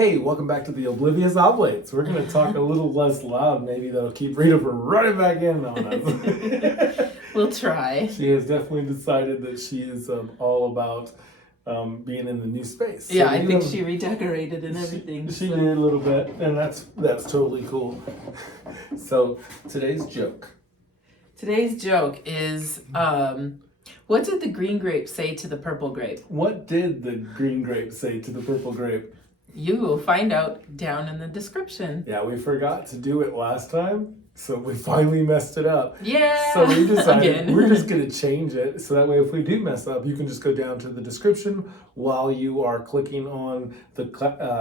Hey, welcome back to the Oblivious Oblates. We're going to talk a little less loud. Maybe that'll keep Rita from running back in on us. We'll try. She has definitely decided that she is all about being in the new space. So I think she redecorated and everything. She did a little bit, and that's totally cool. So today's joke. Today's joke is, what did the green grape say to the purple grape? What did the green grape say to the purple grape? You will find out down in the description. Yeah, we forgot to do it last time, so we finally messed it up. Yeah. So we decided we're just going to change it, so that way if we do mess up, you can just go down to the description while you are clicking on the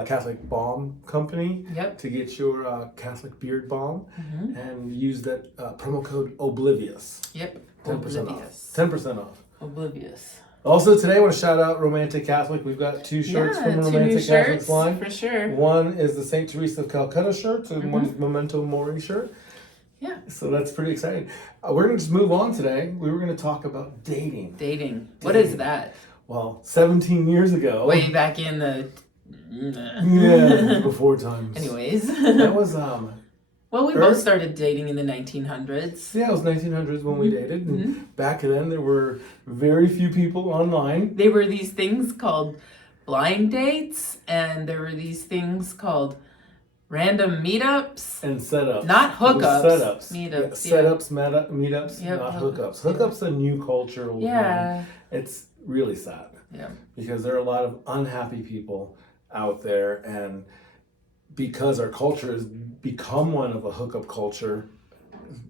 Catholic Balm Company to get your Catholic Beard Balm, and use that promo code Oblivious. Yep. 10% off. 10% off. Oblivious. Also, today I want to shout out Romantic Catholic. We've got two shirts from the Romantic Catholic line. For sure. One is the St. Teresa of Calcutta shirt, and one is Memento Mori shirt. Yeah. So that's pretty exciting. We're going to just move on today. We were going to talk about dating. Dating. What is that? Well, 17 years ago. Way back in the... Yeah, before times. Anyways. That was... Well, we both started dating in the 1900s. Yeah, it was 1900s when we dated. And back then, there were very few people online. There were these things called blind dates, and there were these things called random meetups. And setups. Not hookups. Setups. Meetups. Yeah, setups, meetups, Yep. not hookups. Hookups a new cultural Yeah. It's really sad. Yeah. Because there are a lot of unhappy people out there, and because our culture has become one of a hookup culture,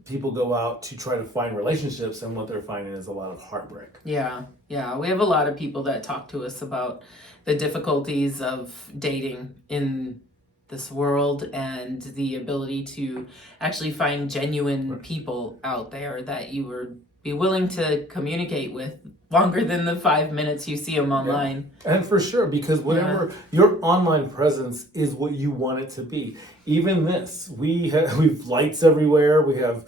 people go out to try to find relationships, and what they're finding is a lot of heartbreak. Yeah. We have a lot of people that talk to us about the difficulties of dating in this world and the ability to actually find genuine people out there that you would be willing to communicate with longer than the 5 minutes you see them online. Yeah. And for sure, because whatever your online presence is what you want it to be. Even this, we've lights everywhere. We have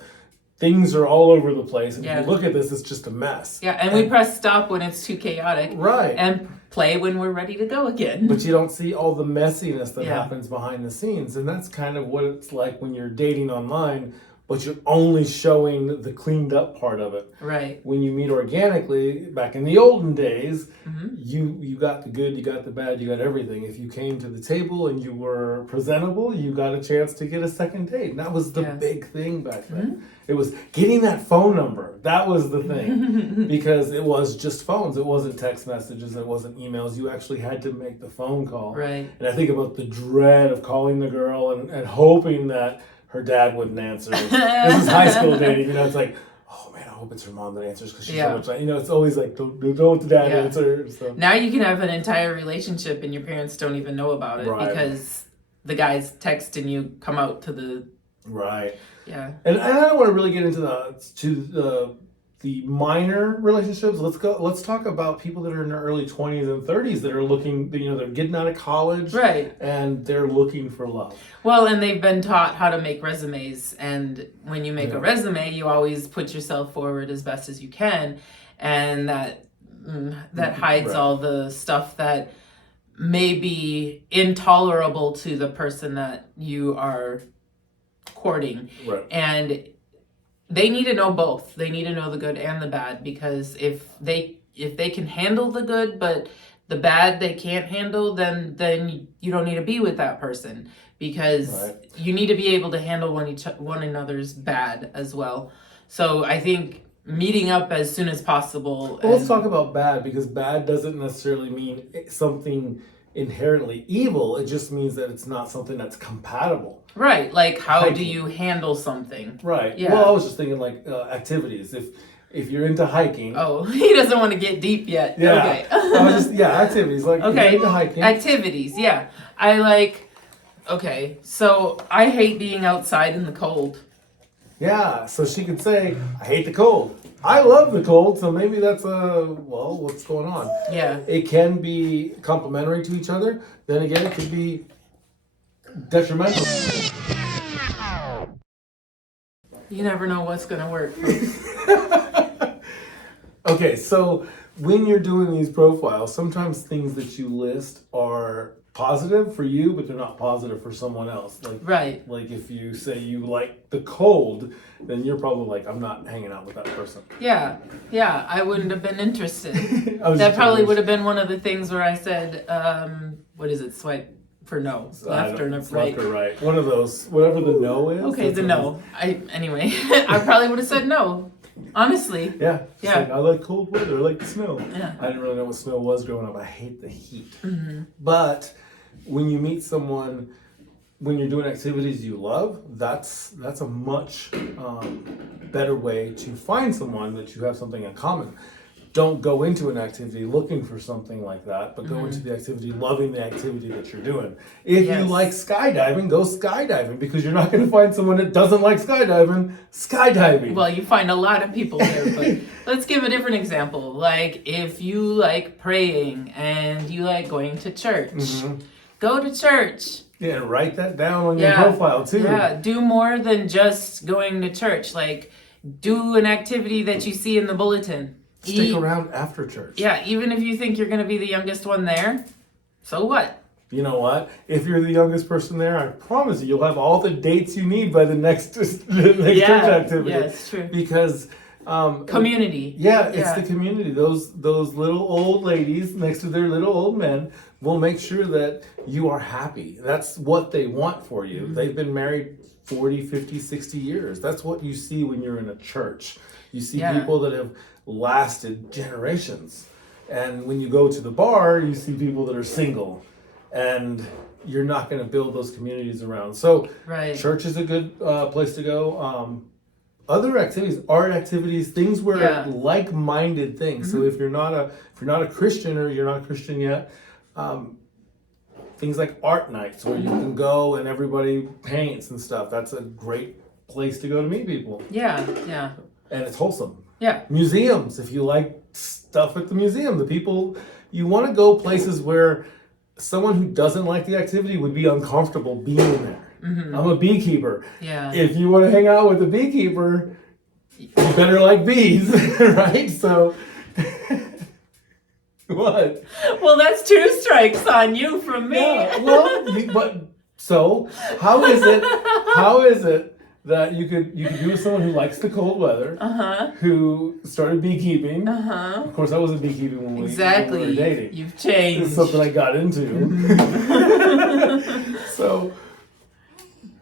things are all over the place. And if you look at this, it's just a mess. Yeah, and we press stop when it's too chaotic. Right. And play when we're ready to go again. But you don't see all the messiness that happens behind the scenes. And that's kind of what it's like when you're dating online, but you're only showing the cleaned up part of it. Right. When you meet organically, back in the olden days, you got the good, you got the bad, you got everything. If you came to the table and you were presentable, you got a chance to get a second date. And that was the big thing back then. It was getting that phone number. That was the thing. Because it was just phones. It wasn't text messages. It wasn't emails. You actually had to make the phone call. Right. And I think about the dread of calling the girl and hoping that her dad wouldn't answer. This is high school dating, it's like, oh man, I hope it's her mom that answers because she's so much, it's always like, don't let the dad answer. So. Now you can have an entire relationship and your parents don't even know about it because the guy's texting you, come out to the... Right. Yeah. And I don't want to really get into the minor relationships. Let's talk about people that are in their early 20s and 30s that are looking, they're getting out of college. Right. And they're looking for love. Well, and they've been taught how to make resumes. And when you make a resume, you always put yourself forward as best as you can. And that hides all the stuff that may be intolerable to the person that you are courting. Right. And they need to know both. They need to know the good and the bad, because if they can handle the good but the bad they can't handle, then you don't need to be with that person, because you need to be able to handle one another's bad as well. So I think meeting up as soon as possible. Well, let's talk about bad, because bad doesn't necessarily mean something inherently evil. It just means that it's not something that's compatible. Right, like how do you handle something? Right. Yeah. Well, I was just thinking like activities. If you're into hiking. Oh, he doesn't want to get deep yet. Yeah. Okay. Activities. Like if you're into hiking. Activities, yeah. So I hate being outside in the cold. Yeah, so she could say, I hate the cold. I love the cold, so maybe that's what's going on? Yeah. It can be complementary to each other. Then again, it could be detrimental. You never know what's going to work. Okay, so when you're doing these profiles, sometimes things that you list are positive for you, but they're not positive for someone else. Right. Like if you say you like the cold, then you're probably like, I'm not hanging out with that person. Yeah, I wouldn't have been interested. That probably would have been one of the things where I said, what is it, swipe for no, left or right? Left or right. One of those, whatever the no is. Okay, the no. Anyway, I probably would have said no. Honestly. Yeah. Like, I like cold weather. I like the snow. Yeah. I didn't really know what snow was growing up. I hate the heat. Mm-hmm. But when you meet someone, when you're doing activities you love, that's a much better way to find someone that you have something in common. Don't go into an activity looking for something like that, but go into the activity loving the activity that you're doing. If you like skydiving, go skydiving, because you're not going to find someone that doesn't like skydiving. Well, you find a lot of people there, but let's give a different example. Like if you like praying and you like going to church, go to church. Yeah, write that down on your profile too. Yeah, do more than just going to church. Like do an activity that you see in the bulletin. Stick around after church. Yeah, even if you think you're going to be the youngest one there, so what? You know what? If you're the youngest person there, I promise you'll have all the dates you need by the next church activity. Yeah, it's true. Because community. It's the community. Those little old ladies next to their little old men will make sure that you are happy. That's what they want for you. Mm-hmm. They've been married 40, 50, 60 years. That's what you see when you're in a church. You see people that have lasted generations. And when you go to the bar, you see people that are single. And you're not going to build those communities around. So church is a good place to go. Other activities, art activities, things where like-minded things. Mm-hmm. So if you're not a Christian or you're not a Christian yet, things like art nights where you can go and everybody paints and stuff. That's a great place to go to meet people. Yeah. And it's wholesome. Yeah. Museums, if you like stuff at the museum, you want to go places where someone who doesn't like the activity would be uncomfortable being there. Mm-hmm. I'm a beekeeper. Yeah. If you want to hang out with a beekeeper, you better like bees, right? So, what? Well, that's 2 strikes on you from me. Yeah, so how is it that you could be with someone who likes the cold weather, who started beekeeping. Of course, I wasn't beekeeping when we were dating. You've changed. It's something I got into.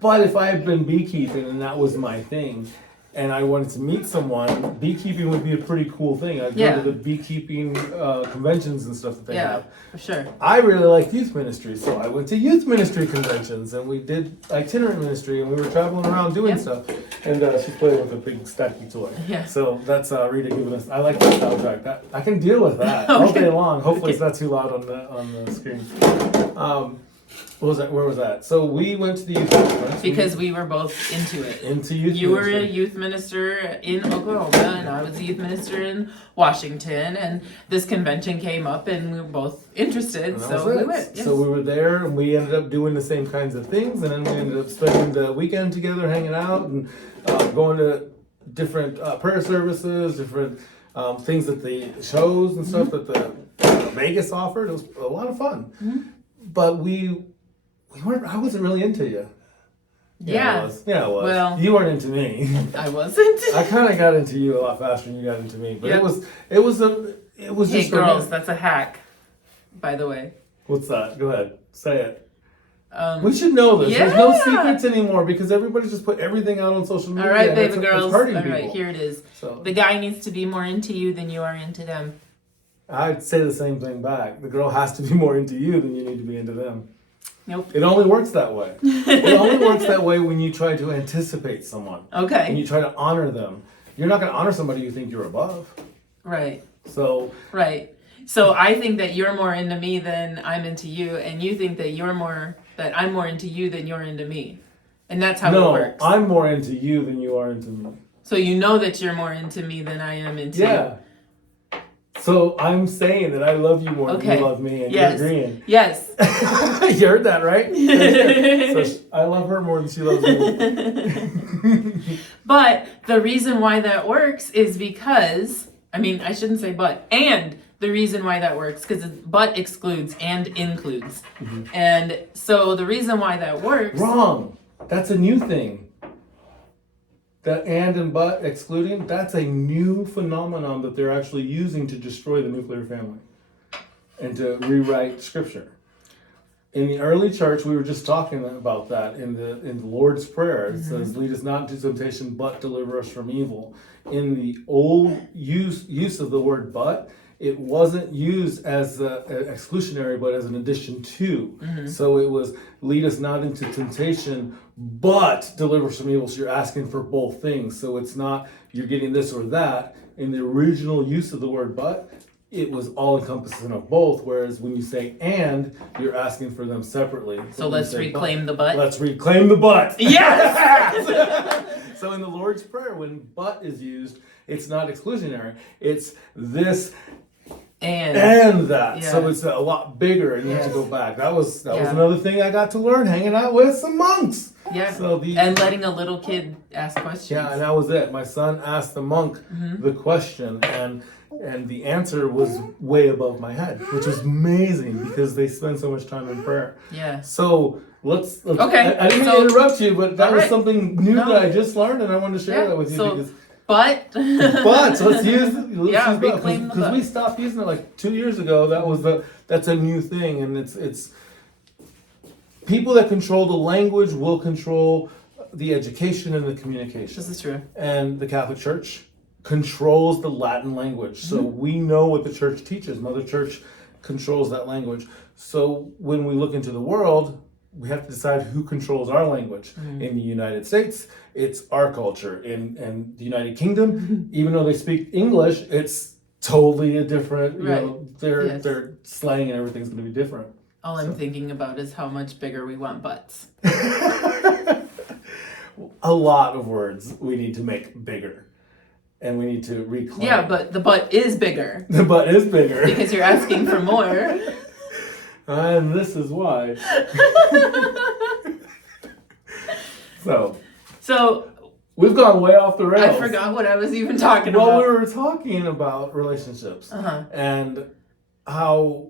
But if I had been beekeeping and that was my thing, and I wanted to meet someone, beekeeping would be a pretty cool thing. I'd go to the beekeeping conventions and stuff that they have. For sure. I really like youth ministry, so I went to youth ministry conventions, and we did itinerant ministry, and we were traveling around doing stuff. And she's playing with a big stacky toy. Yeah. So that's RiGht giving us. I like that soundtrack. I can deal with that all day long. Hopefully it's not too loud on the screen. Where was that? So we went to the youth conference. Because we were both into it. You were a youth minister in Oklahoma, and I was a youth minister in Washington, and this convention came up, and we were both interested, so we went. Yes. So we were there, and we ended up doing the same kinds of things, and then we ended up spending the weekend together, hanging out, and going to different prayer services, different things that the shows and stuff that the Vegas offered. It was a lot of fun. Mm-hmm. But we weren't. I wasn't really into you. Yeah, I was. Yeah, I was. Well, you weren't into me. I wasn't. I kind of got into you a lot faster than you got into me. But it was Hey, just girls, that's a hack, by the way. What's that? Go ahead, say it. We should know this. There's no secrets anymore because everybody just put everything out on social media. All right, baby girls. It's hurting people. Right, here it is. So. The guy needs to be more into you than you are into them. I'd say the same thing back. The girl has to be more into you than you need to be into them. Nope. It only works that way. It only works that way when you try to anticipate someone. Okay. And you try to honor them. You're not going to honor somebody you think you're above. Right. So. Right. So I think that you're more into me than I'm into you, and you think that I'm more into you than you're into me. And that's how it works. No, I'm more into you than you are into me. So you know that you're more into me than I am into you. Yeah. So I'm saying that I love you more than you love me, and you're agreeing. Yes. You heard that, right? So I love her more than she loves me. But the reason why that works is because, I shouldn't say but, and the reason why that works, because but excludes and includes. And so the reason why that works... Wrong. That's a new thing. That and but excluding, that's a new phenomenon that they're actually using to destroy the nuclear family and to rewrite scripture. In the early church, we were just talking about that in the Lord's Prayer. It says, "Lead us not into temptation, but deliver us from evil." In the old use of the word "but," it wasn't used as exclusionary, but as an addition to. So it was, "Lead us not into temptation, but deliver us from evil." So you're asking for both things. So it's not you're getting this or that. In the original use of the word "but," it was all encompassing of both, whereas when you say "and," you're asking for them separately. So let's reclaim the but. Let's reclaim the but. Yes! So in the Lord's Prayer, when but is used, it's not exclusionary. It's this and that. Yeah. So it's a lot bigger, and you have to go back. That was another thing I got to learn hanging out with some monks. Yeah. So and letting a little kid ask questions. Yeah, and that was it. My son asked the monk the question, and the answer was way above my head, which was amazing because they spend so much time in prayer. Yeah. So let's okay. I didn't mean to interrupt you, but that was something new that I just learned, and I wanted to share that with you because. But let's use reclaim the because we stopped using it like 2 years ago. That's a new thing, and it's people that control the language will control the education and the communication. This is true. And the Catholic Church controls the Latin language. So we know what the church teaches. Mother Church controls that language. So when we look into the world, we have to decide who controls our language. In the United States, it's our culture. In the United Kingdom, even though they speak English, it's totally a different, you know, their slang and everything's going to be different. All I'm thinking about is how much bigger we want butts. A lot of words we need to make bigger. And we need to reclaim. Yeah, but the butt is bigger. The butt is bigger. Because you're asking for more. And this is why. So we've gone way off the rails. I forgot what I was even talking about. Well, we were talking about relationships and how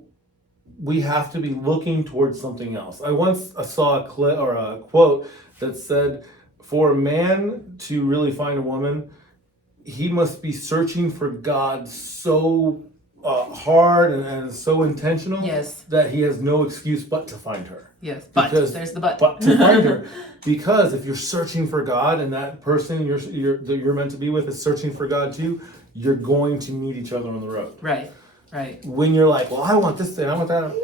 we have to be looking towards something else. I once saw a clip or a quote that said, for a man to really find a woman, he must be searching for God so hard and so intentional that he has no excuse but to find her. Yes, but there's the but. But to find her, because if you're searching for God and that person you're meant to be with is searching for God too, you're going to meet each other on the road. Right. When you're like, well, I want this thing, I want that.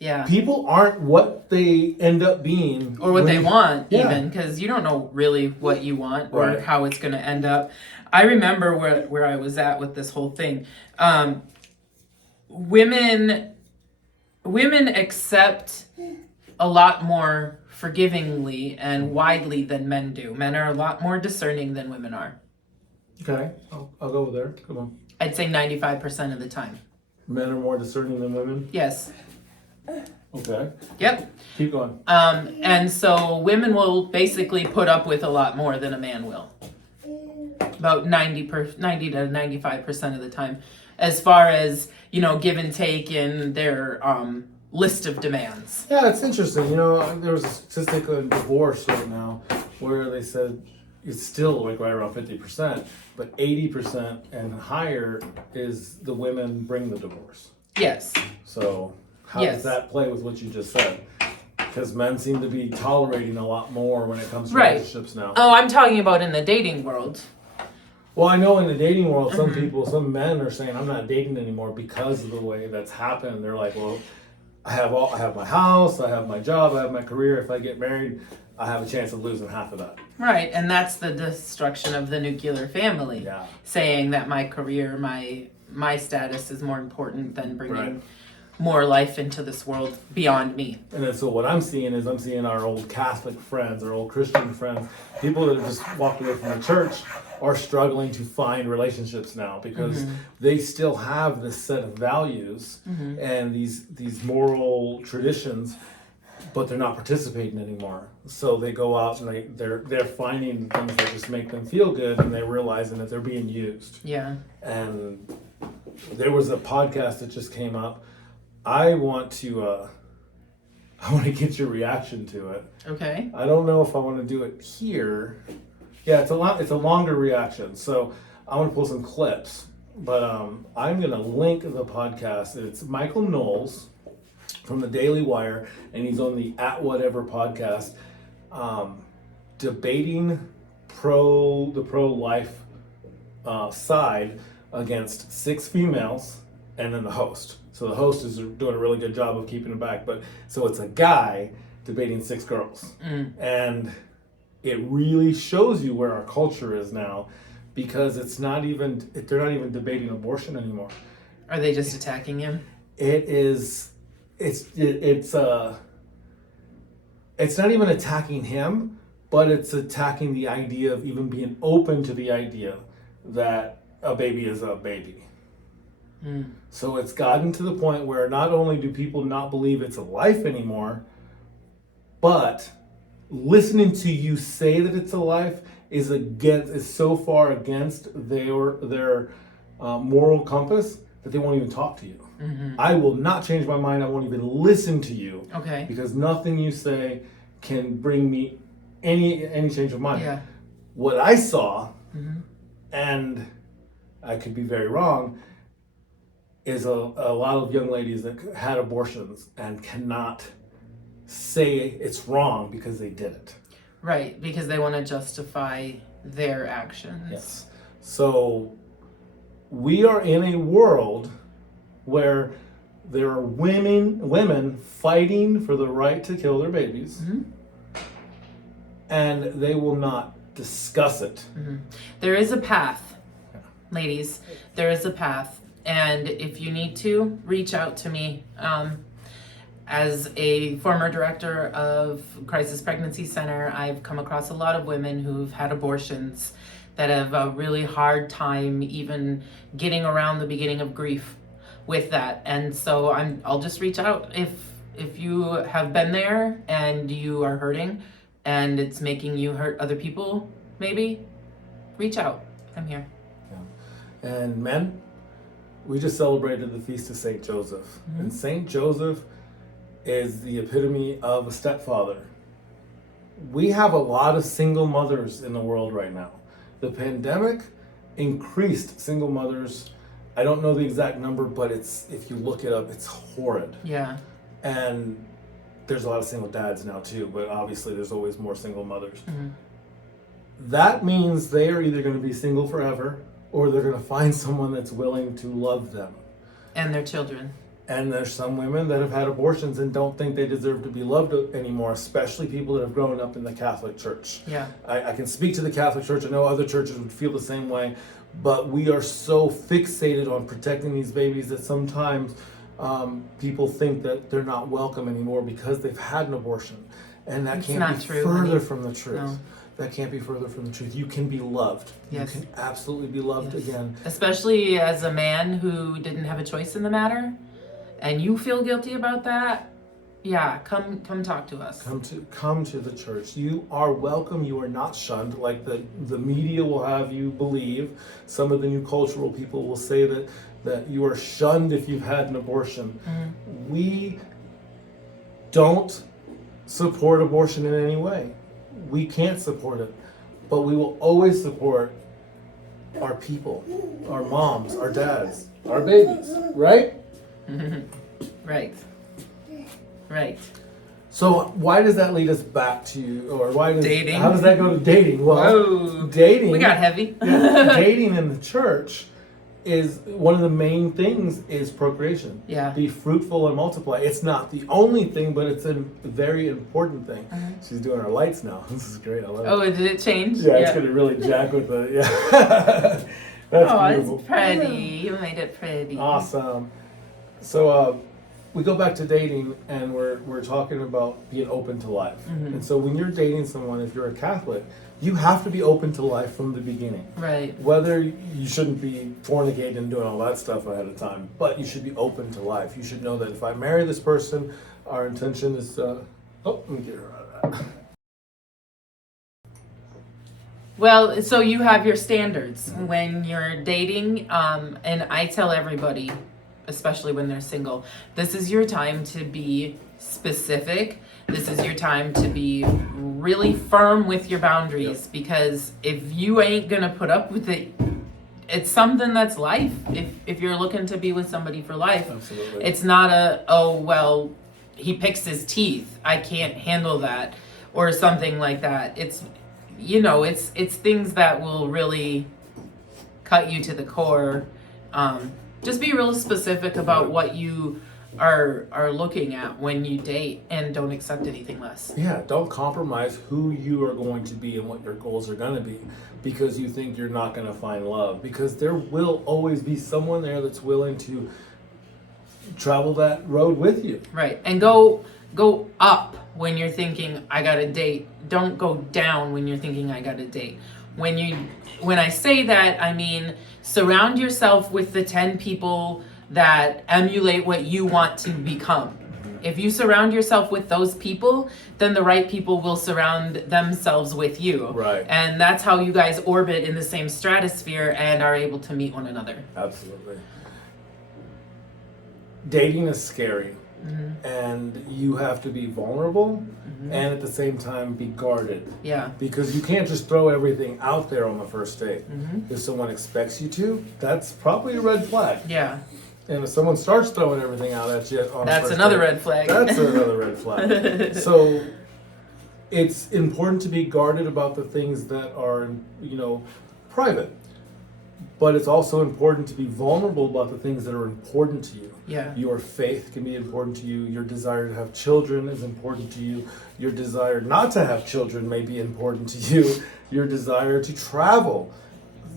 Yeah. People aren't what they end up being. Or what they want, even, because you don't know really what you want or how it's going to end up. I remember where I was at with this whole thing. Women accept a lot more forgivingly and widely than men do. Men are a lot more discerning than women are. Okay, I'll go there. Come on. I'd say 95% of the time. Men are more discerning than women? Yes. Okay. Yep. Keep going. And so women will basically put up with a lot more than a man will. About 90 to 95% of the time. As far as, give and take in their list of demands. Yeah, it's interesting. There was a statistic on divorce right now where they said it's still like right around 50%, but 80% and higher is the women bring the divorce. Yes. So how does that play with what you just said? Because men seem to be tolerating a lot more when it comes to relationships now. Oh, I'm talking about in the dating world. Well, I know in the dating world, some men are saying, I'm not dating anymore because of the way that's happened. They're like, well, I have my house, I have my job, I have my career. If I get married, I have a chance of losing half of that. Right, and that's the destruction of the nuclear family. Yeah. Saying that my career, my status is more important than bringing more life into this world beyond me. And then so what I'm seeing our old Catholic friends, our old Christian friends, people that have just walked away from the church are struggling to find relationships now because they still have this set of values and these moral traditions, but they're not participating anymore. So they go out and they're finding things that just make them feel good, and they're realizing that they're being used. Yeah. And there was a podcast that just came up. I want to get your reaction to it. Okay. I don't know if I want to do it here. Yeah, it's a longer reaction, so I want to pull some clips. But I'm gonna link the podcast. It's Michael Knowles from the Daily Wire, and he's on the At Whatever podcast, debating the pro-life side against 6 females and then the host. So the host is doing a really good job of keeping it back. But so it's a guy debating 6 girls, and it really shows you where our culture is now, because they're not even debating abortion anymore. Are they just attacking him? It's not even attacking him, but it's attacking the idea of even being open to the idea that a baby is a baby. So it's gotten to the point where not only do people not believe it's a life anymore, but listening to you say that it's a life is so far against their moral compass that they won't even talk to you. I will not change my mind. I won't even listen to you. Okay. Because nothing you say can bring me any change of mind. Yeah. What I saw, and I could be very wrong, is a lot of young ladies that had abortions and cannot say it's wrong because they did it. Right, because they want to justify their actions. Yes. So we are in a world where there are women fighting for the right to kill their babies, and they will not discuss it. There is a path, ladies. There is a path. And if you need to, reach out to me. As a former director of Crisis Pregnancy Center, I've come across a lot of women who've had abortions that have a really hard time even getting around the beginning of grief with that. And so I'll just reach out if you have been there and you are hurting and it's making you hurt other people, maybe reach out. I'm here. Yeah. And men, we just celebrated the feast of Saint Joseph. And Saint Joseph is the epitome of a stepfather. We have a lot of single mothers in the world right now. The pandemic increased single mothers. I don't know the exact number, but if you look it up, it's horrid. Yeah. And there's a lot of single dads now too, but obviously there's always more single mothers. That means they are either going to be single forever or they're going to find someone that's willing to love them. And their children. And there's some women that have had abortions and don't think they deserve to be loved anymore, especially people that have grown up in the Catholic Church. Yeah. I can speak to the Catholic Church. I know other churches would feel the same way, but we are so fixated on protecting these babies that sometimes people think that they're not welcome anymore because they've had an abortion. And that can't be further from the truth. No. That can't be further from the truth. You can be loved. Yes. You can absolutely be loved again. Especially as a man who didn't have a choice in the matter. And you feel guilty about that? Yeah, come talk to us. Come to the church. You are welcome. You are not shunned like the media will have you believe. Some of the new cultural people will say that you are shunned if you've had an abortion. We don't support abortion in any way. We can't support it, but we will always support our people, our moms, our dads, our babies, right? Right. So why does that lead us back to, or dating? How does that go to dating? Well, dating. We got heavy. Dating in the church is one of the main things is procreation. Yeah. Be fruitful and multiply. It's not the only thing, but it's a very important thing. She's doing our lights now. This is great. I love it. Oh, did it change? Yeah, it's gonna really jack with the That's beautiful. It's pretty. You made it pretty. Awesome. So we go back to dating, and we're talking about being open to life. And so when you're dating someone, if you're a Catholic, you have to be open to life from the beginning. Right. Whether you shouldn't be fornicating and doing all that stuff ahead of time, but you should be open to life. You should know that if I marry this person, our intention is let me get her out of that. Well, so you have your standards when you're dating, and I tell everybody, especially when they're single, this is your time to be specific. This is your time to be really firm with your boundaries, because if you ain't gonna put up with it, it's something that's life. If you're looking to be with somebody for life, Absolutely. It's not a, oh, well, he picks his teeth, I can't handle that, or something like that. It's, it's things that will really cut you to the core. Just be real specific about what you are looking at when you date, and don't accept anything less. Yeah, don't compromise who you are going to be and what your goals are going to be because you think you're not going to find love, because there will always be someone there that's willing to travel that road with you. Right. And go up when you're thinking I got a date. Don't go down when you're thinking I got a date. When I say that, I mean surround yourself with the 10 people that emulate what you want to become. If you surround yourself with those people, then the right people will surround themselves with you. Right. And that's how you guys orbit in the same stratosphere and are able to meet one another. Absolutely. Dating is scary. And you have to be vulnerable and at the same time be guarded. Yeah. Because you can't just throw everything out there on the first date. If someone expects you to, that's probably a red flag. Yeah. And if someone starts throwing everything out at you on That's the first another date, red flag. That's another red flag. So it's important to be guarded about the things that are, private. But it's also important to be vulnerable about the things that are important to you. Yeah. Your faith can be important to you. Your desire to have children is important to you. Your desire not to have children may be important to you. Your desire to travel.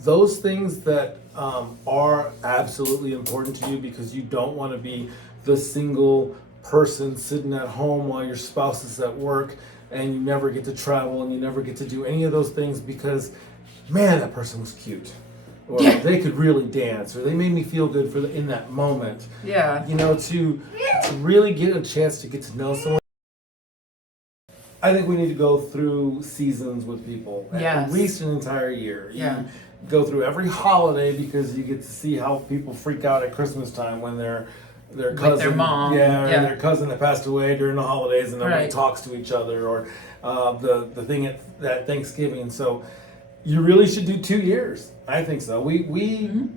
Those things that are absolutely important to you, because you don't want to be the single person sitting at home while your spouse is at work and you never get to travel and you never get to do any of those things because, man, that person was cute. Or they could really dance, or they made me feel good in that moment. Yeah. To really get a chance to get to know someone. I think we need to go through seasons with people. Yes. At least an entire year. Yeah. You go through every holiday because you get to see how people freak out at Christmas time when their cousin, with their mom. and their cousin that passed away during the holidays, and nobody Right. talks to each other, or the thing at Thanksgiving. So you really should do 2 years. I think so.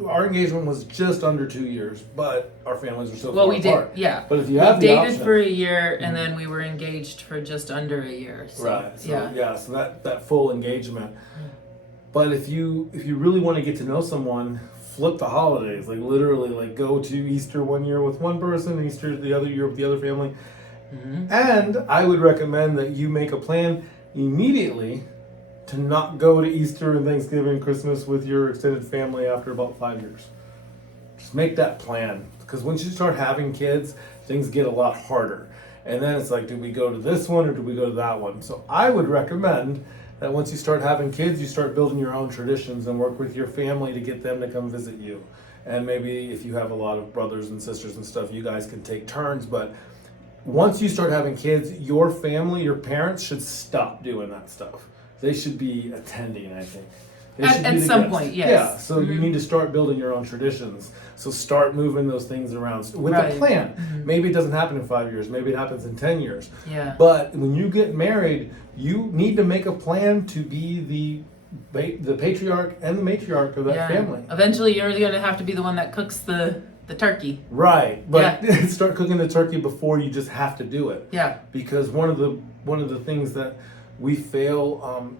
Our engagement was just under 2 years, but our families were so far apart. Yeah. But if you have we the dated option, for a year, and then we were engaged for just under a year. So, right? So, yeah. So that full engagement. But if you really want to get to know someone, flip the holidays. Like literally, like go to Easter one year with one person, Easter the other year with the other family. And I would recommend that you make a plan immediately to not go to Easter and Thanksgiving and Christmas with your extended family after about 5 years. Just make that plan, because once you start having kids, things get a lot harder. And then it's like, do we go to this one or do we go to that one? So I would recommend that once you start having kids, you start building your own traditions and work with your family to get them to come visit you. And maybe if you have a lot of brothers and sisters and stuff, you guys can take turns. But once you start having kids, your family, your parents should stop doing that stuff. They should be attending, I think. At some point, yes. Yeah, so you need to start building your own traditions. So start moving those things around with a plan. Maybe it doesn't happen in 5 years. Maybe it happens in 10 years. Yeah. But when you get married, you need to make a plan to be the patriarch and the matriarch of that family. Eventually, you're going to have to be the one that cooks the turkey. Right, but start cooking the turkey before you just have to do it. Yeah. Because one of the things that we fail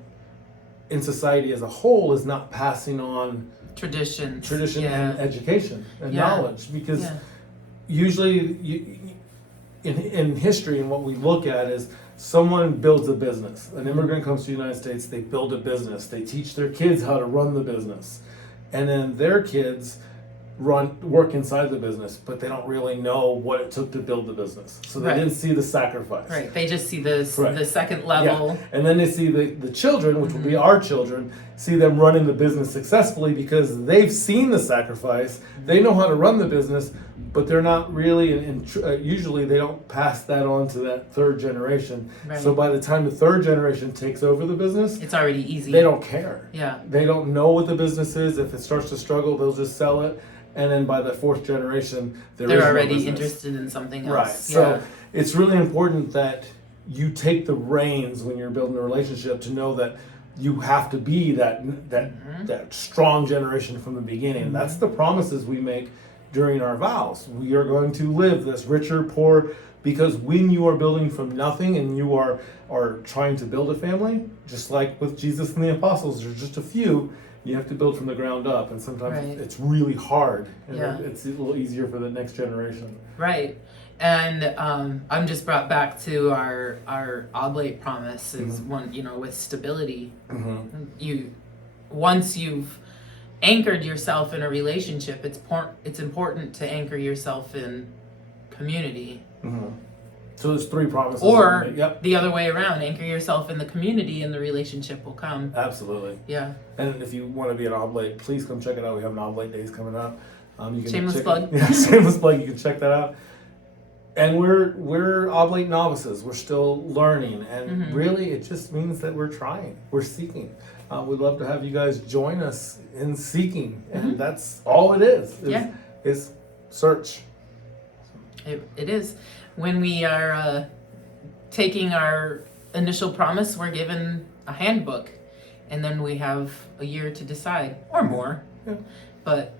in society as a whole is not passing on tradition and education and knowledge, because usually in history, and what we look at is someone builds a business. An immigrant comes to the United States, they build a business, they teach their kids how to run the business, and then their kids work inside the business, but they don't really know what it took to build the business. So they didn't see the sacrifice. Right. They just see the second level. Yeah. And then they see the children, which will be our children, see them running the business successfully because they've seen the sacrifice. They know how to run the business, but they're not really, and usually they don't pass that on to that third generation. Right. So by the time the third generation takes over the business, it's already easy. They don't care. Yeah. They don't know what the business is. If it starts to struggle, they'll just sell it. And then by the fourth generation, they're already interested in something else. Right. So it's really important that you take the reins when you're building a relationship to know that you have to be that strong generation from the beginning. That's the promises we make during our vows. We are going to live this richer, poor, because when you are building from nothing and you are trying to build a family, just like with Jesus and the apostles, there's just a few. You have to build from the ground up, and sometimes it's really hard, and it's a little easier for the next generation. Right, and I'm just brought back to our oblate promise is one, with stability. Once you've anchored yourself in a relationship, it's important to anchor yourself in community. So there's 3 promises. Or the other way around, anchor yourself in the community and the relationship will come. Absolutely. Yeah. And if you want to be an oblate, please come check it out. We have an oblate days coming up. You can shameless plug. Yeah, shameless plug. You can check that out. And we're oblate novices. We're still learning, and really, it just means that we're trying. We're seeking. We'd love to have you guys join us in seeking, and that's all it is. Is search. It is. When we are taking our initial promise, we're given a handbook, and then we have a year to decide, or more. Yeah. But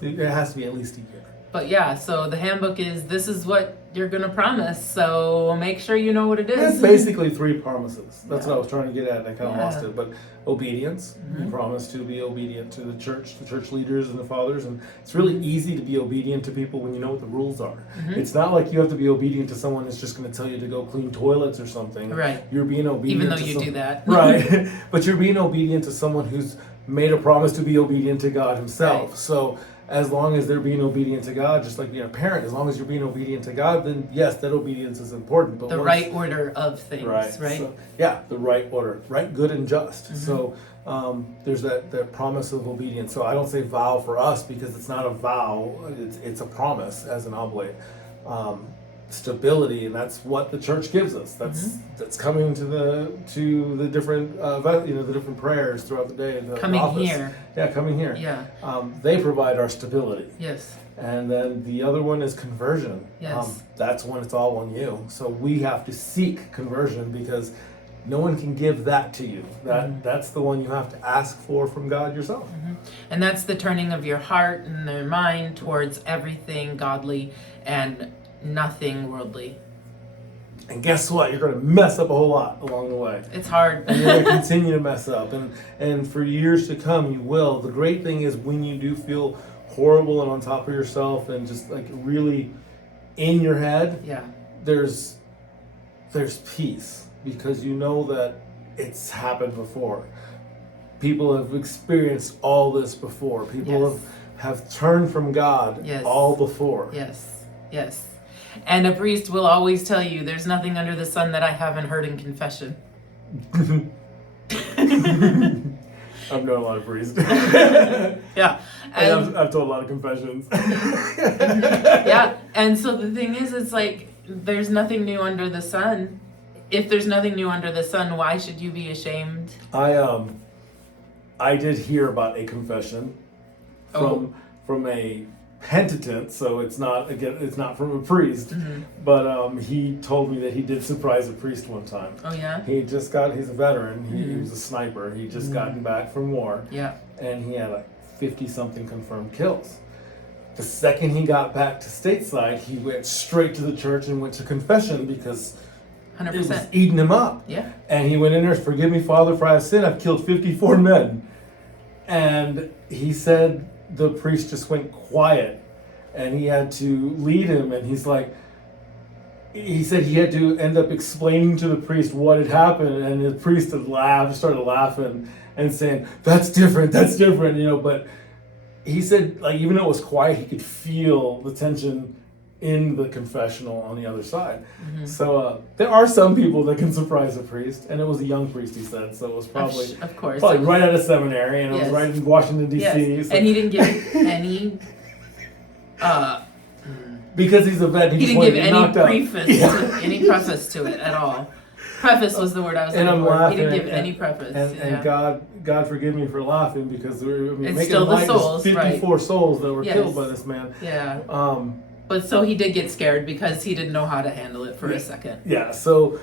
it has to be at least a year. But so the handbook is, this is what you're going to promise, so make sure you know what it is. It's basically 3 promises. That's what I was trying to get at, and I kind of lost it. But obedience, you promise to be obedient to the church leaders and the fathers, and it's really easy to be obedient to people when you know what the rules are. It's not like you have to be obedient to someone that's just going to tell you to go clean toilets or something. Right. You're being obedient even though you do that. Right. But you're being obedient to someone who's made a promise to be obedient to God himself. Right. So as long as they're being obedient to God, just like being a parent, as long as you're being obedient to God, then yes, that obedience is important. But right order of things, right? So, the right order, right, good, and just. So there's that promise of obedience. So I don't say vow for us because it's not a vow; it's a promise as an oblate. Stability, and that's what the church gives us. That's coming to the different the different prayers throughout the day. Coming office. Here. Yeah, coming here. Yeah. They provide our stability. Yes. And then the other one is conversion. Yes. That's when it's all on you. So we have to seek conversion because no one can give that to you. That's the one you have to ask for from God yourself. And that's the turning of your heart and your mind towards everything godly and nothing worldly. And guess what? You're going to mess up a whole lot along the way. It's hard. And you're going to continue to mess up. And for years to come, you will. The great thing is when you do feel horrible and on top of yourself and just like really in your head, there's peace because you know that it's happened before. People have experienced all this before. People have turned from God all before. Yes. And a priest will always tell you, there's nothing under the sun that I haven't heard in confession. I've known a lot of priests. And I've told a lot of confessions. And so the thing is, it's like, there's nothing new under the sun. If there's nothing new under the sun, why should you be ashamed? I did hear about a confession from a penitent, so it's not from a priest, but he told me that he did surprise a priest one time. Oh yeah? He's a veteran, he was a sniper, he just gotten back from war, and he had like 50-something confirmed kills. The second he got back to stateside, he went straight to the church and went to confession because 100%. it was eating him up. Yeah. And he went in there, forgive me, Father, for I have sinned, I've killed 54 men. And he said the priest just went quiet and he had to lead him, and he said he had to end up explaining to the priest what had happened, and the priest had started laughing and saying, that's different, but he said, like, even though it was quiet, he could feel the tension in the confessional on the other side. So there are some people that can surprise a priest, and it was a young priest, he said, so it was probably right out of seminary, and it was right in Washington, D.C. Yes. So. And he didn't give any because he's a vet, he didn't give any preface to it at all. Preface was the word I was looking for. He didn't give any preface. And God forgive me for laughing, because it's making still the souls, 54 right. souls that were killed by this man. Yeah. But so he did get scared because he didn't know how to handle it for a second. Yeah. So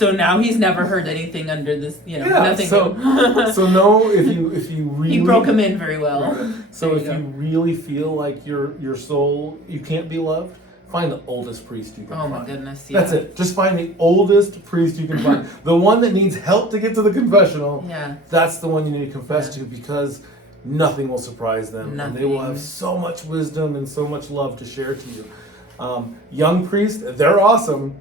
now he's never heard anything under this, nothing. So no, if you really, he broke him in very well. Right. So if you really feel like your soul, you can't be loved, find the oldest priest you can find. Oh my goodness, yeah. That's it. Just find the oldest priest you can find. The one that needs help to get to the confessional. Yeah. That's the one you need to confess to, because nothing will surprise them. Nothing. And they will have so much wisdom and so much love to share to you. Young priests, they're awesome,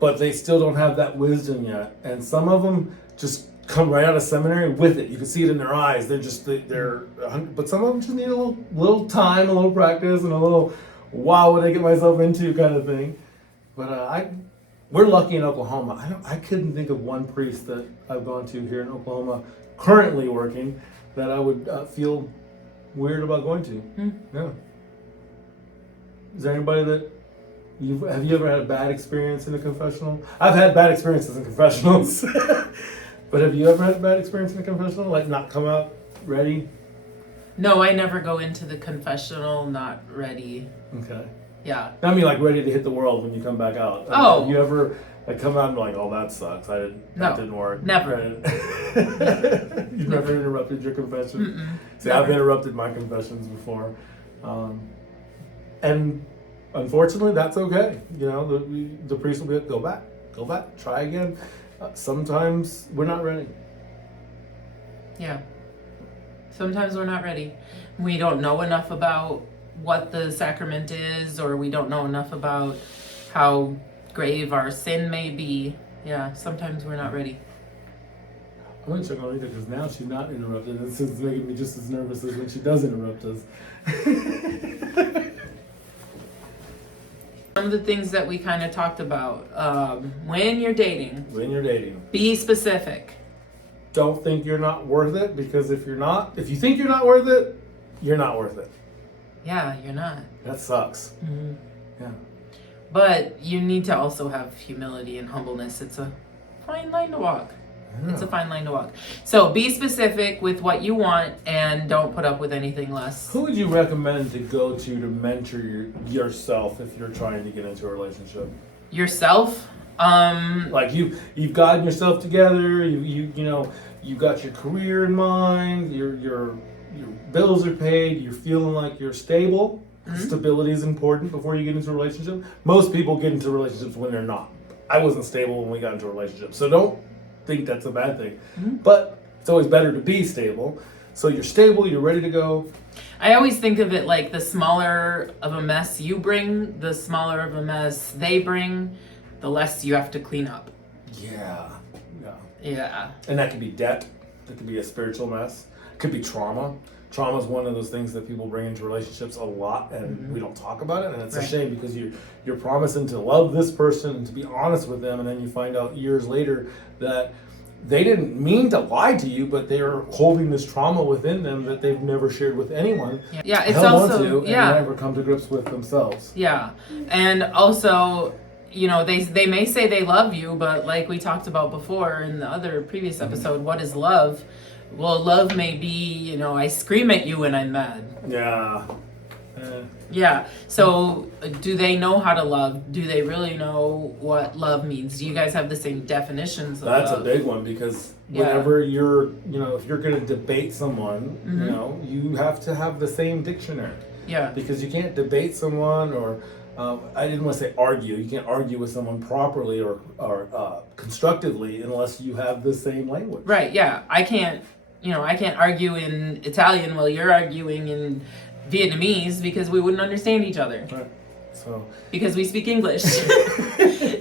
but they still don't have that wisdom yet. And some of them just come right out of seminary with it. You can see it in their eyes. But some of them just need a little time, a little practice, and a little, wow, what did I get myself into kind of thing. But we're lucky in Oklahoma. I couldn't think of one priest that I've gone to here in Oklahoma, currently working, that I would feel weird about going to. Yeah. Is there anybody that have you ever had a bad experience in a confessional? I've had bad experiences in confessionals. But have you ever had a bad experience in a confessional? Like not come out ready? No, I never go into the confessional not ready. Okay. Yeah. I mean like ready to hit the world when you come back out. Have you ever come out and be like, oh, that sucks. That didn't work. Never. You've never interrupted your confession? Mm-mm. See, I've interrupted my confessions before. And unfortunately, that's okay. The priest will be like, go back, try again. Sometimes we're not ready. Yeah. Sometimes we're not ready. We don't know enough about what the sacrament is, or we don't know enough about how grave our sin may be. Yeah, sometimes we're not ready. I'm going to check on Rita because now she's not interrupted. It's making me just as nervous as when she does interrupt us. Some of the things that we kind of talked about, when you're dating. Be specific. Don't think you're not worth it, because if you think you're not worth it, you're not worth it. Yeah, you're not. That sucks. Mm-hmm. Yeah. But you need to also have humility and humbleness. It's a fine line to walk. Yeah. It's a fine line to walk. So be specific with what you want and don't put up with anything less. Who would you recommend to go to mentor yourself if you're trying to get into a relationship? Yourself? Like you've gotten yourself together, you got your career in mind, your bills are paid, you're feeling like you're stable. Mm-hmm. Stability is important before you get into a relationship. Most people get into relationships when they're not. I wasn't stable when we got into a relationship, so don't think that's a bad thing. Mm-hmm. But it's always better to be stable. So you're stable, you're ready to go. I always think of it like the smaller of a mess you bring, the smaller of a mess they bring, the less you have to clean up. Yeah. Yeah. And that could be debt. That could be a spiritual mess. It could be trauma. Trauma is one of those things that people bring into relationships a lot, and we don't talk about it. And it's a shame, because you're promising to love this person and to be honest with them, and then you find out years later that they didn't mean to lie to you, but they are holding this trauma within them that they've never shared with anyone. Yeah, it's also and never come to grips with themselves. Yeah, and also, they may say they love you, but like we talked about before in the other previous episode, what is love? Well, love may be, I scream at you when I'm mad. Yeah. Yeah. So do they know how to love? Do they really know what love means? Do you guys have the same definitions of That's love? a big one, because whenever you're, if you're going to debate someone, you have to have the same dictionary. Yeah. Because you can't debate someone or, I didn't want to say argue. You can't argue with someone properly or constructively unless you have the same language. Right. Yeah. I can't argue in Italian while you're arguing in Vietnamese, because we wouldn't understand each other. Right. So because we speak English.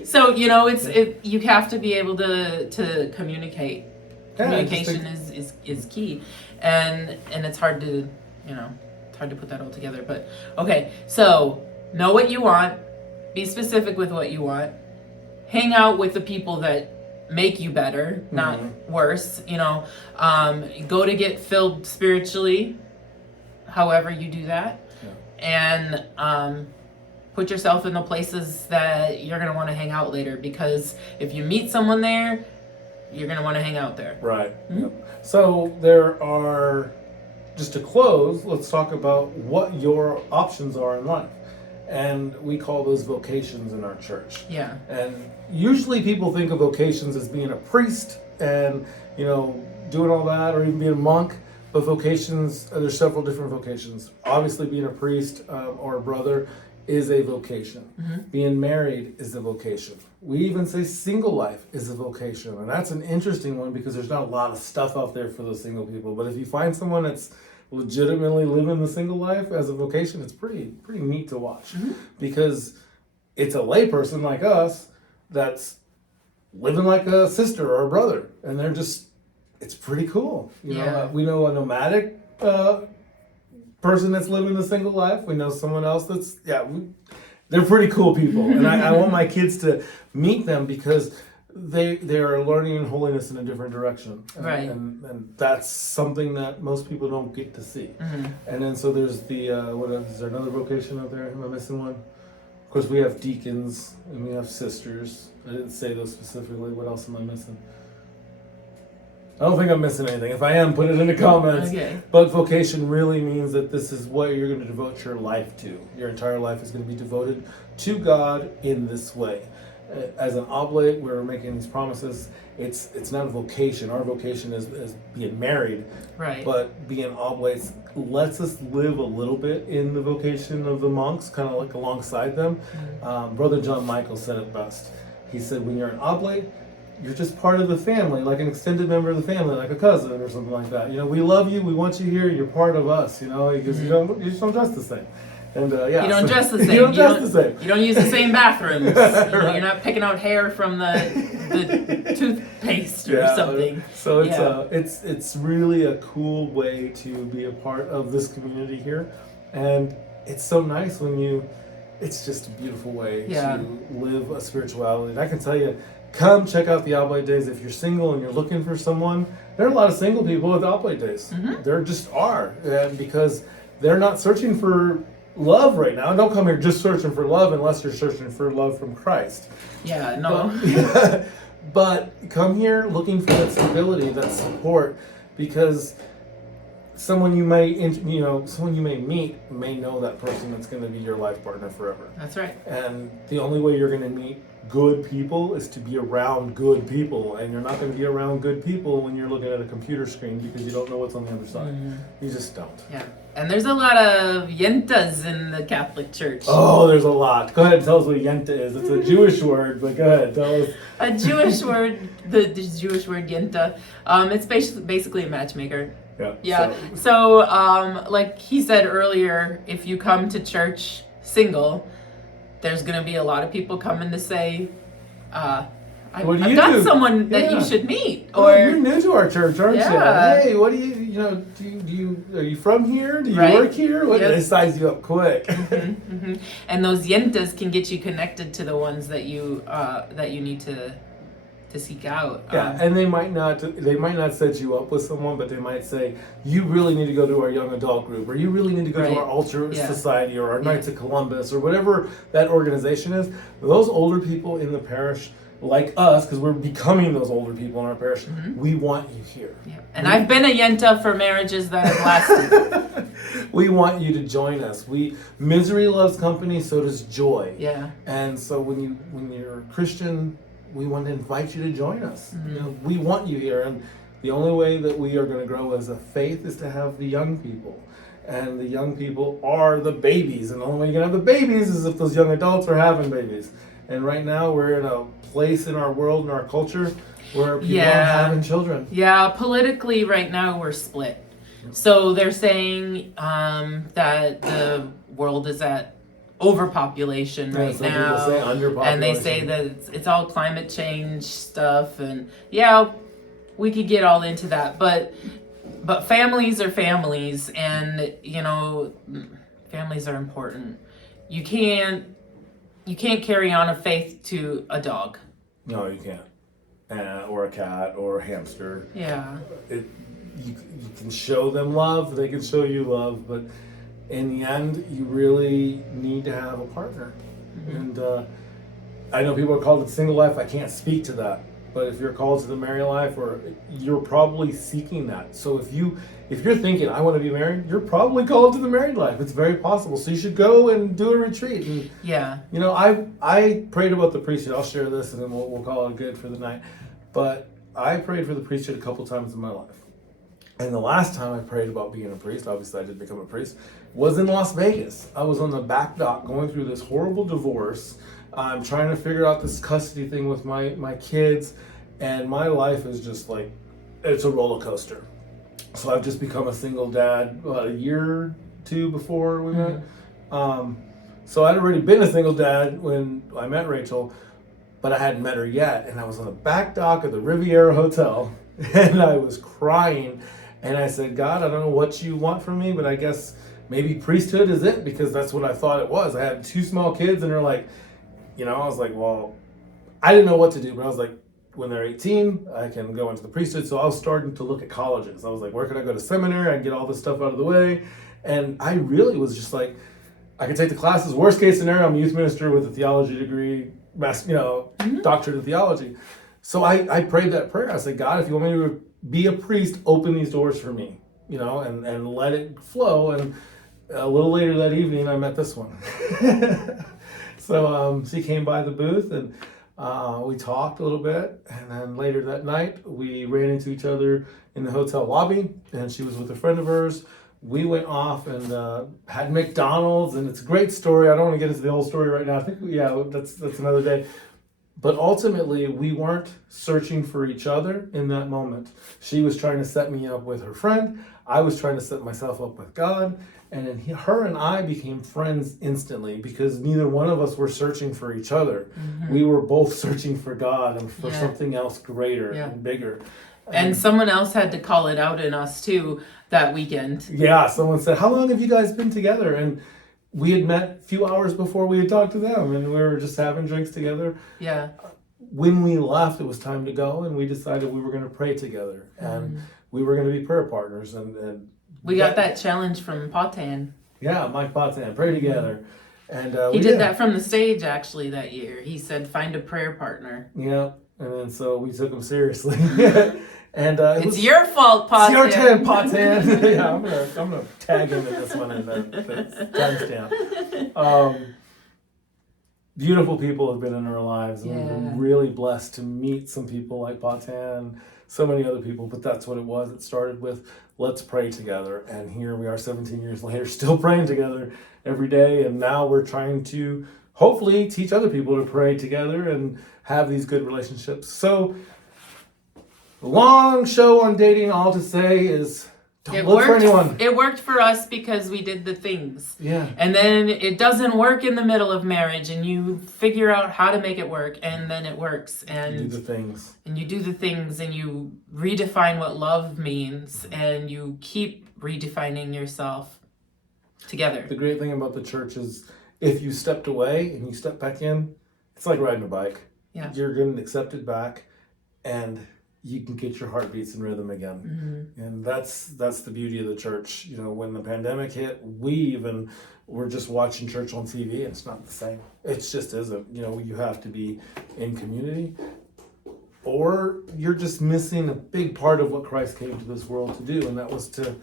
So you have to be able to communicate. Yeah, communication is key, and it's hard to put that all together. But okay, so know what you want, be specific with what you want, hang out with the people that make you better, not worse. Go to get filled spiritually, however you do that, and put yourself in the places that you're going to want to hang out later, because if you meet someone there, you're going to want to hang out there. Right. Yep. So there are, just to close, let's talk about what your options are in life. And we call those vocations in our church. Yeah. And usually people think of vocations as being a priest and, doing all that, or even being a monk. But vocations, there's several different vocations. Obviously being a priest or a brother is a vocation. Being married is a vocation. We even say single life is a vocation. And that's an interesting one because there's not a lot of stuff out there for those single people. But if you find someone that's legitimately living the single life as a vocation, it's pretty neat to watch. Because it's a layperson like us that's living like a sister or a brother. And they're just, it's pretty cool. We know a nomadic person that's living the single life. We know someone else that's, they're pretty cool people. And I want my kids to meet them because they are learning holiness in a different direction. Right. And that's something that most people don't get to see. And then so there's the, is there another vocation out there? Am I missing one? Of course, we have deacons and we have sisters. I didn't say those specifically. What else am I missing? I don't think I'm missing anything. If I am, put it in the comments. Okay. But vocation really means that this is what you're going to devote your life to. Your entire life is going to be devoted to God in this way. As an oblate, we're making these promises. It's not a vocation. Our vocation is being married. Right. But being oblates lets us live a little bit in the vocation of the monks, kind of like alongside them. Brother John Michael said it best. He said, when you're an oblate, you're just part of the family, like an extended member of the family, like a cousin or something like that. We love you, we want you here, you're part of us, because you just don't dress the same. And you don't dress the same. You don't dress the same. You don't use the same bathrooms. You're not picking out hair from the toothpaste or something. So it's really a cool way to be a part of this community here, and it's so nice when it's just a beautiful way to live a spirituality. And I can tell you, come check out the Oblate Days. If you're single and you're looking for someone, there are a lot of single people at the Oblate Days. There just are, because they're not searching for love right now. Don't come here just searching for love unless you're searching for love from Christ. Yeah, no. But come here looking for that stability, that support, because someone you may meet may know that person that's going to be your life partner forever. That's right. And the only way you're going to meet good people is to be around good people, and you're not going to be around good people when you're looking at a computer screen because you don't know what's on the other side. You just don't. Yeah. And there's a lot of yentas in the Catholic Church. Oh, there's a lot. Go ahead and tell us what yenta is. It's a Jewish word, but go ahead, tell us. A Jewish word, the Jewish word yenta. It's basically a matchmaker. Yeah. So, like he said earlier, if you come to church single, there's going to be a lot of people coming to say, I've got someone that you should meet. Or you're new to our church, aren't you? Hey, what do you are you from here? Do you work here? They size you up quick. And those yentas can get you connected to the ones that you need to seek out. And they might not set you up with someone, but they might say, you really need to go to our young adult group, or you really need to go to our Ultra Society, or our Knights of Columbus, or whatever that organization is. Those older people in the parish, like us, because we're becoming those older people in our parish, we want you here. Yeah. And I've been a yenta for marriages that have lasted. We want you to join us. Misery loves company, so does joy. Yeah. And so when you're a Christian, we want to invite you to join us. We want you here, and the only way that we are going to grow as a faith is to have the young people. And the young people are the babies, and the only way you're going to have the babies is if those young adults are having babies. And right now we're in a place in our world and our culture where people are having children. Yeah, politically right now we're split. So they're saying that the world is at overpopulation right now. People say underpopulation. And they say that it's all climate change stuff, and we could get all into that, but families are families, and families are important. You can't carry on a faith to a dog. No, you can't. Or a cat or a hamster. Yeah. You can show them love, they can show you love, but in the end, you really need to have a partner. And I know people are called to the single life. I can't speak to that. But if you're called to the married life, or you're probably seeking that. So if you're thinking, I want to be married, you're probably called to the married life. It's very possible. So you should go and do a retreat. And, you know, I prayed about the priesthood. I'll share this and then we'll call it good for the night. But I prayed for the priesthood a couple times in my life. And the last time I prayed about being a priest, obviously I did become a priest, was in Las Vegas. I was on the back dock going through this horrible divorce. I'm trying to figure out this custody thing with my kids, and my life is just like, it's a roller coaster. So I've just become a single dad about a year or two before we met. So I'd already been a single dad when I met Rachel, but I hadn't met her yet. And I was on the back dock of the Riviera Hotel, and I was crying. And I said, God, I don't know what you want from me, but I guess maybe priesthood is it, because that's what I thought it was. I had 2 small kids, and they're like, you know, I was like, well, I didn't know what to do, but I was like, when they're 18, I can go into the priesthood. So I was starting to look at colleges. I was like, where could I go to seminary? I can get all this stuff out of the way. And I really was just like, I could take the classes. Worst case scenario, I'm a youth minister with a theology degree, doctorate of theology. So I prayed that prayer. I said, God, if you want me to be a priest, open these doors for me, you know, and let it flow. And a little later that evening, I met this one. So she came by the booth, and we talked a little bit, and then later that night we ran into each other in the hotel lobby, and she was with a friend of hers. We went off and had McDonald's, and it's a great story. I don't want to get into the whole story right now. I think that's another day. But ultimately, we weren't searching for each other in that moment. She was trying to set me up with her friend. I was trying to set myself up with God. And then her and I became friends instantly, because neither one of us were searching for each other. We were both searching for God and for something else greater and bigger. And someone else had to call it out in us too that weekend. Yeah, someone said, how long have you guys been together? And we had met a few hours before we had talked to them, and we were just having drinks together. Yeah. When we left, it was time to go, and we decided we were going to pray together. And we were going to be prayer partners. And we got that challenge from Potan. Yeah, Mike Potan, pray together. And he did that from the stage actually that year. He said, find a prayer partner. Yeah, and then so we took him seriously. And it's your fault, Potan. It's your turn, Potan. Yeah, I'm gonna tag him in this one and timestamp. Beautiful people have been in our lives, and we've been really blessed to meet some people like Potan, so many other people. But that's what it was. It started with, let's pray together, and here we are 17 years later, still praying together every day. And now we're trying to hopefully teach other people to pray together and have these good relationships. So, long show on dating. All to say is, don't look for anyone. It worked for us because we did the things. Yeah. And then it doesn't work in the middle of marriage, and you figure out how to make it work, and then it works. And you do the things. And you do the things, and you redefine what love means, and you keep redefining yourself together. The great thing about the church is, if you stepped away and you step back in, it's like riding a bike. Yeah. You're getting accepted back, and you can get your heartbeats in rhythm again. And that's the beauty of the church. You know, when the pandemic hit, we were just watching church on TV, and it's not the same. It just isn't. You know, you have to be in community, or you're just missing a big part of what Christ came to this world to do, and that was to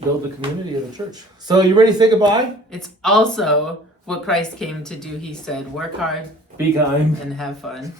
build the community of the church. So, you ready to say goodbye? It's also what Christ came to do. He said, work hard, be kind, and have fun.